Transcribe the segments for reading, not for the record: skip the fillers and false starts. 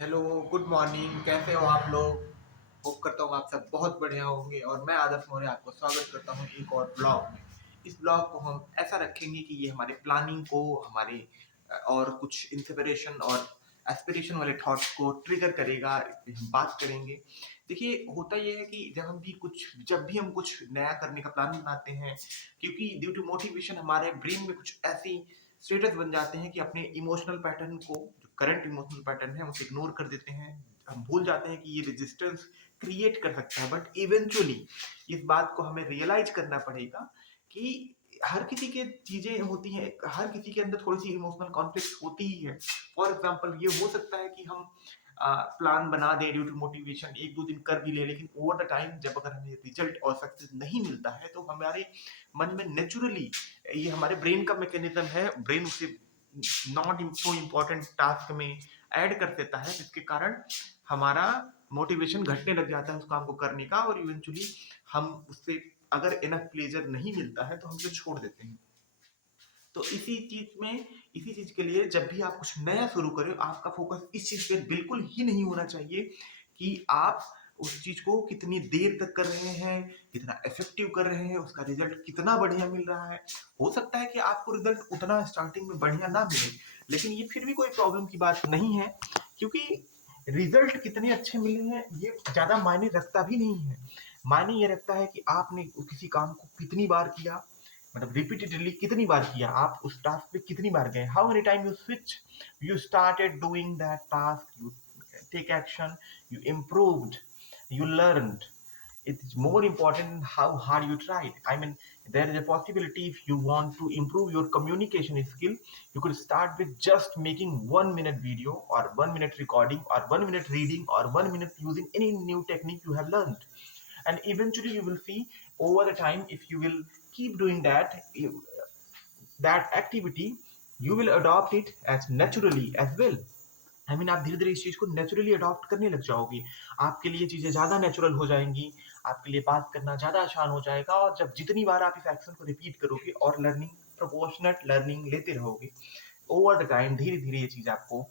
Hello, good morning. कैसे हो आप लोग? होप करता हूँ आप सब बहुत बढ़िया होंगे और मैं आदर्श मौर्य आपको स्वागत करता हूँ एक और ब्लॉग में। इस ब्लॉग को हम ऐसा रखेंगे कि ये हमारे प्लानिंग को, हमारे और कुछ इंस्पिरेशन और एस्पिरेशन वाले थॉट्स को ट्रिगर करेगा। इस पे हम बात करेंगे। देखिए, होता ये है कि जब भी हम कुछ नया करने का प्लान बनाते हैं, क्योंकि ड्यू टू मोटिवेशन हमारे ब्रेन में कुछ ऐसी स्टेटस बन जाते हैं कि अपने इमोशनल पैटर्न को, जो करंट इमोशनल पैटर्न है, उसे इग्नोर कर देते हैं। हम भूल जाते हैं कि ये रेजिस्टेंस क्रिएट कर सकता है, बट इवेंचुअली इस बात को हमें रियलाइज करना पड़ेगा कि हर किसी के चीजें होती हैं, हर किसी के अंदर थोड़ी सी इमोशनल कॉन्फ्लिक्ट होती ही है। फॉर एग्जाम्पल, ये हो सकता है कि हम प्लान बना दें ड्यू टू मोटिवेशन, एक दो दिन कर भी ले, लेकिन ओवर द टाइम जब अगर हमें रिजल्ट और सक्सेस नहीं मिलता है तो हमारे मन में नेचुरली, ये हमारे ब्रेन का मैकेनिज्म है, ब्रेन उसे नॉट सो इम्पोर्टेंट टास्क में ऐड कर देता है, जिसके कारण हमारा मोटिवेशन घटने लग जाता है उस काम को करने का, और इवेंचुअली हम उससे अगर इनफ प्लेजर नहीं मिलता है तो हम उसे छोड़ देते हैं। तो इसी चीज के लिए जब भी आप कुछ नया शुरू करें, आपका फोकस इस चीज पे बिल्कुल ही नहीं होना चाहिए कि आप उस चीज को कितनी देर तक कर रहे हैं, कितना इफेक्टिव कर रहे हैं, उसका रिजल्ट कितना बढ़िया मिल रहा है। हो सकता है कि आपको रिजल्ट उतना स्टार्टिंग में बढ़िया ना मिले, लेकिन ये फिर भी कोई प्रॉब्लम की बात नहीं है, क्योंकि रिजल्ट कितने अच्छे मिले हैं ये ज्यादा मायने रखता भी नहीं है। मायने ये रखता है कि आपने किसी काम को कितनी बार किया, मतलब रिपीटेडली कितनी बार किया, आप उस टास्क पे कितनी बार गए, how many time you started doing that task, you take action, you improved, you learned. It's more important how hard you tried. I mean, there is a possibility if you want to improve your communication skill, you could start with just making 1 minute video or 1 minute recording or 1 minute reading or 1 minute using any new technique you have learned. And eventually you will see over the time, if you will keep doing that activity, you will adopt it as naturally as well. आप धीरे धीरे इस चीज को naturally adopt करने लग जाओगे। आपके लिए चीजें ज्यादा नेचुरल हो जाएंगी, आपके लिए बात करना ज्यादा आसान हो जाएगा, और जब जितनी बार आप इस एक्शन को रिपीट करोगे और लर्निंग, प्रोपोर्शनट लर्निंग लेते रहोगे, ओवर द टाइम धीरे धीरे ये चीज आपको,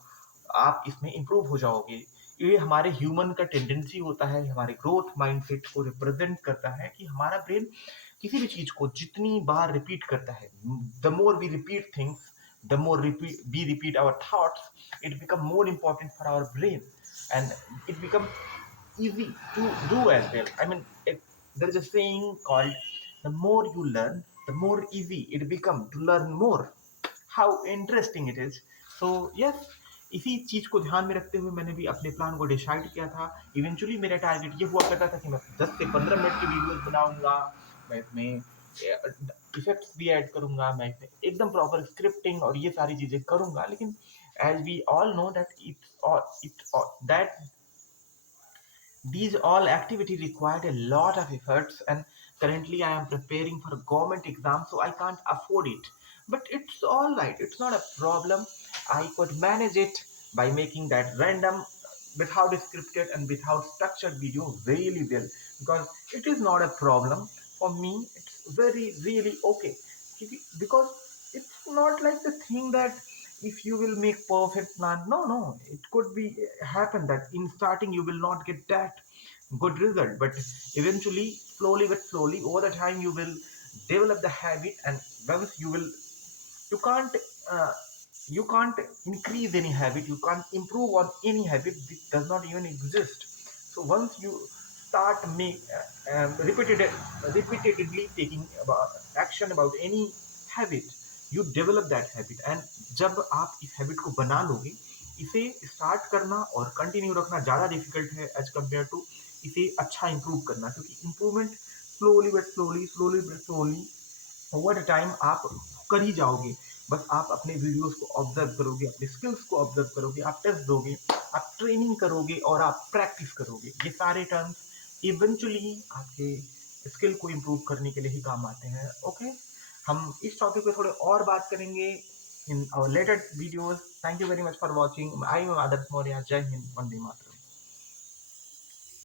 आप इसमें इंप्रूव हो जाओगे। ये हमारे ह्यूमन का टेंडेंसी होता है, हमारे ग्रोथ माइंडसेट को रिप्रेजेंट करता है कि हमारा ब्रेन किसी भी चीज को जितनी बार रिपीट करता है, the more we repeat things, the more we repeat our thoughts, it become more important for our brain, and it become easy to do as well. There is a saying called, the more you learn, the more easy it become to learn more. How interesting it is. So yes, इसी चीज को ध्यान में रखते हुए मैंने भी अपने प्लान को डिसाइड किया था। इवेंचुअली मेरा टारगेट ये हुआ करता था कि मैं 10 से 15 मिनट की वीडियोस बनाऊंगा, मैं इसमें इफेक्ट्स भी ऐड करूंगा, मैं इसमें एकदम प्रॉपर स्क्रिप्टिंग और ये सारी चीजें करूंगा, लेकिन as we all know that it that these all activity required a lot of efforts, and currently I am preparing for a government exam, so I can't afford it. But it's all right. It's not a problem. I could manage it by making that random, without scripted and without structured video really well, because it is not a problem for me. It's very really okay, because it's not like the thing that if you will make perfect plan, no, it could be happen that in starting you will not get that good result, but eventually, slowly but slowly, over the time you will develop the habit, and once you can't uh, you can't increase any habit, you can't improve on any habit, this does not even exist. So once you start repeatedly taking action about any habit, you develop that habit, and जब आप इस habit को बना लोगे, इसे start करना और continue रखना ज़्यादा डिफिकल्ट है एज कम्पेयर टू इसे अच्छा इंप्रूव करना, क्योंकि improvement slowly over the time आप कर ही जाओगे। बस आप अपने वीडियोस को ऑब्जर्व करोगे, अपने स्किल्स को ऑब्जर्व करोगे, आप टेस्ट दोगे, आप ट्रेनिंग करोगे और आप प्रैक्टिस करोगे। ये सारे टर्म्स इवेंचुअली आपके स्किल को इम्प्रूव करने के लिए ही काम आते हैं। ओके, हम इस टॉपिक पे थोड़े और बात करेंगे in our latest videos. Thank you very much for watching. I am Adarsh Maurya. जय हिंद, वंदे मातरम।